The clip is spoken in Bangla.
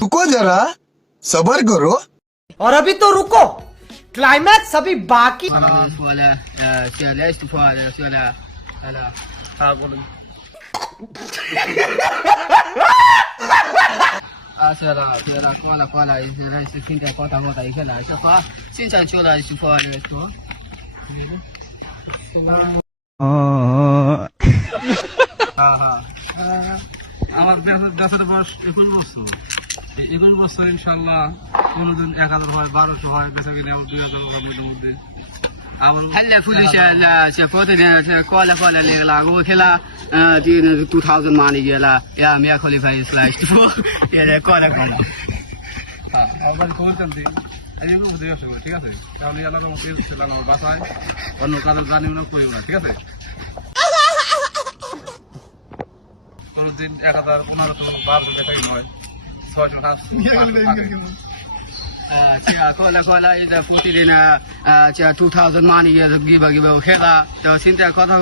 रुको जरा सबर करो और अभी तो रुको क्लाइमैक्स अभी बाकी আমার দেশের বয়স 21 বছর। এই 21 বছর ইনশাল্লাহ কোনোদিন 1000 হয় 1200 হয় বেঁচে গেলে 2000 মধ্যে هلا فلوس شافوت كولا اللي لا وكلا دي 2000 ماني يلا يا ميا خليفه سلاش يا كولا আমার খবর জানতে আমি এগুলো বুঝে আসবো ঠিক আছে তাহলে আল্লাহর মতে সেলানো বাসায় অন্য কারো জানি না কইও না ঠিক আছে কোনদিন 1000 1500 1200 টাকাই নয় 600 كولا إذا فوت لنا 2000 ماني يجيب كذا تو سنت كذا